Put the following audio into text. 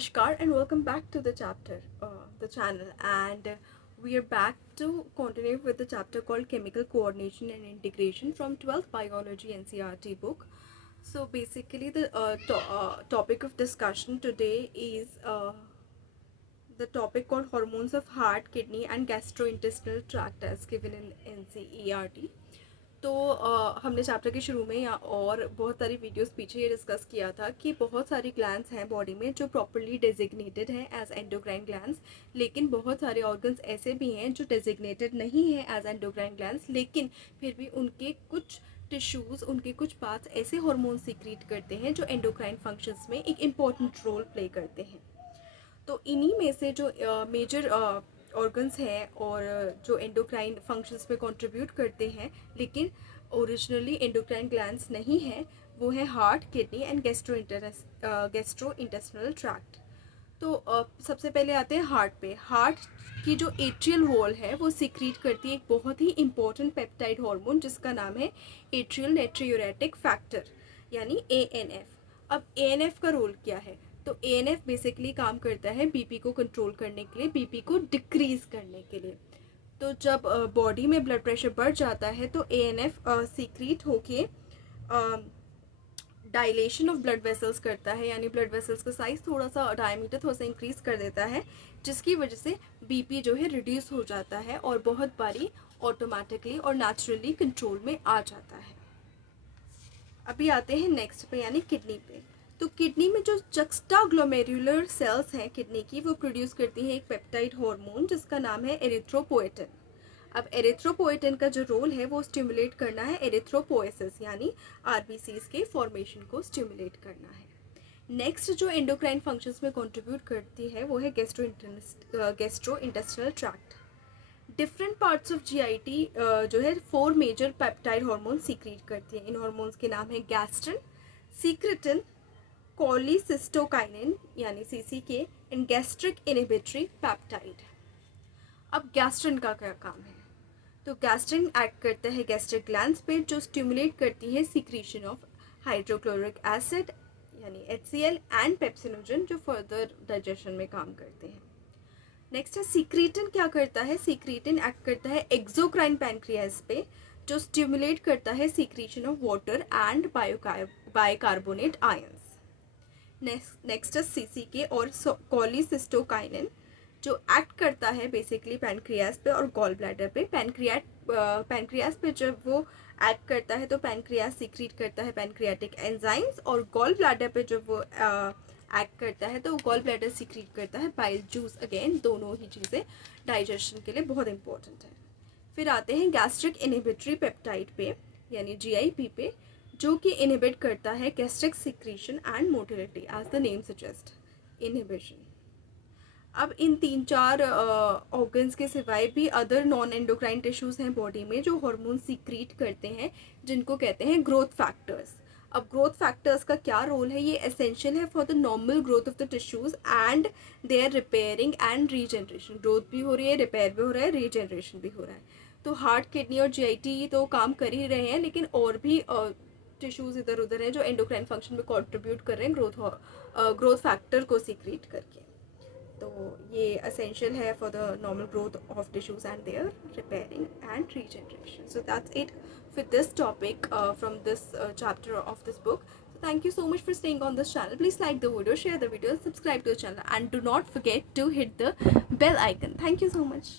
Namaskar and welcome back to the channel, and we are back to continue with the chapter called Chemical Coordination and Integration from 12th Biology NCERT book. So basically, the topic of discussion today is the topic called Hormones of Heart, Kidney and Gastrointestinal Tract as given in NCERT. तो हमने chapter के शुरू में और बहुत सारी videos पीछे ये डिस्कस किया था कि बहुत सारी ग्लैंड्स हैं बॉडी में जो प्रॉपरली डेजिग्नेटेड हैं एज एंडोक्राइन ग्लैंड्स, लेकिन बहुत सारे ऑर्गन्स ऐसे भी हैं जो डेजिग्नेटेड नहीं हैं एज एंडोक्राइन ग्लैंड्स, लेकिन फिर भी उनके कुछ टिश्यूज़, उनके कुछ पार्ट्स ऐसे हार्मोन सीक्रेट करते हैं जो एंडोक्राइन फंक्शंस में एक इम्पॉर्टेंट रोल प्ले करते हैं। तो इन्हीं में से जो मेजर ऑर्गन्स हैं और जो एंडोक्राइन फंक्शंस में कंट्रीब्यूट करते हैं लेकिन ओरिजिनली एंडोक्राइन ग्लैंड्स नहीं हैं, वो है heart, kidney and gastro intestinal tract. तो सबसे पहले आते हैं हार्ट पे। हार्ट की जो एट्रियल वॉल है वो सीक्रेट करती है एक बहुत ही इंपॉर्टेंट पेप्टाइड हार्मोन जिसका नाम है एट्रियल नाइट्रियूरेटिक फैक्टर यानी ANF। अब ANF का रोल क्या है? तो ANF बेसिकली काम करता है बीपी को कंट्रोल करने के लिए, बीपी को डिक्रीज करने के लिए। तो जब बॉडी में ब्लड प्रेशर बढ़ जाता है तो ANF सीक्रेट होके डायलेशन ऑफ ब्लड वेसल्स करता है, यानी ब्लड वेसल्स का साइज थोड़ा सा डायमीटर थोड़ा सा इंक्रीज कर देता है, जिसकी वजह से बीपी जो है रिड्यूस हो जाता है और बहुत बारी ऑटोमेटिकली और नेचुरली कंट्रोल में आ जाता है। अभी आते हैं नेक्स्ट पे यानी किडनी पे। तो किडनी में जो जक्स्टाग्लोमेरुलर सेल्स हैं किडनी की, वो प्रोड्यूस करती हैं एक पेप्टाइड हार्मोन जिसका नाम है एरिथ्रोपोएटिन। अब एरिथ्रोपोएटिन का जो रोल है वो स्टिमुलेट करना है एरिथ्रोपोएसिस यानी आरबीसीज के फॉर्मेशन को स्टिमुलेट करना है। नेक्स्ट जो एंडोक्राइन फंक्शंस में कंट्रीब्यूट करती है वो है gastrointestinal tract. Different parts of GIT जो है 4 मेजर पेप्टाइड हार्मोन सीक्रेट करती है। इन हार्मोन्स के नाम है गैस्ट्रिन, सीक्रेटिन, कोलिसिस्टोकाइनिन यानी CCK and gastric inhibitory peptide. अब गैस्ट्रिन का क्या काम है? तो गैस्ट्रिन एक्ट करता है गैस्ट्रिक ग्लैंड्स पे जो स्टिमुलेट करती है सीक्रेशन ऑफ हाइड्रोक्लोरिक एसिड यानी HCl एंड पेप्सिनोजन जो फर्दर डाइजेशन में काम करते हैं। नेक्स्ट है सीक्रेटिन। क्या करता है? सीक्रेटिन एक्ट करता है एक्सोक्राइन पैनक्रियाज पे जो स्टिमुलेट करता है secretion of water and bicarbonate ions. Next है CCK और कोलिसिस्टोकाइनिन जो एक्ट करता है बेसिकली पैनक्रियाज पे और गॉल ब्लैडर पे। पैनक्रियाज पे जब वो एक्ट करता है तो पैनक्रियाज सीक्रेट करता है पैनक्रियाटिक एंजाइम्स, और गॉल ब्लैडर पे जब वो एक्ट करता है तो गॉल ब्लैडर सीक्रेट करता है बाइल जूस। अगेन दोनों ही चीज़ें डाइजेशन के लिए बहुत इंपॉर्टेंट है। फिर आते हैं गैस्ट्रिक इनहिबिटरी पेप्टाइड पे यानी GIP पे जो कि इनहिबिट करता है gastric secretion and motility as the name suggest, inhibition. अब इन 3-4 ऑर्गन्स के सिवाय भी अदर नॉन एंडोक्राइन टिश्यूज़ हैं बॉडी में जो हार्मोन सीक्रेट करते हैं जिनको कहते हैं ग्रोथ फैक्टर्स। अब ग्रोथ फैक्टर्स का क्या रोल है? ये एसेंशियल है for the normal growth of the tissues and their repairing and regeneration. Growth भी हो रही है, रिपेयर भी हो रहा है, रीजनरेशन भी हो रहा है। तो हार्ट, किडनी और GIT तो काम कर ही रहे हैं, लेकिन और भी टिश्यूज़ इधर उधर हैं जो एंडोक्राइन फंक्शन में कंट्रीब्यूट कर रहे हैं ग्रोथ फैक्टर को सीक्रेट करके। तो ये असेंशियल है for the normal growth of tissues and their repairing and regeneration. So that's it for this topic from this chapter of this book. So thank you so much for staying on this channel. Please like the video, share the video, subscribe to the channel, and do not forget to hit the bell icon. Thank you so much.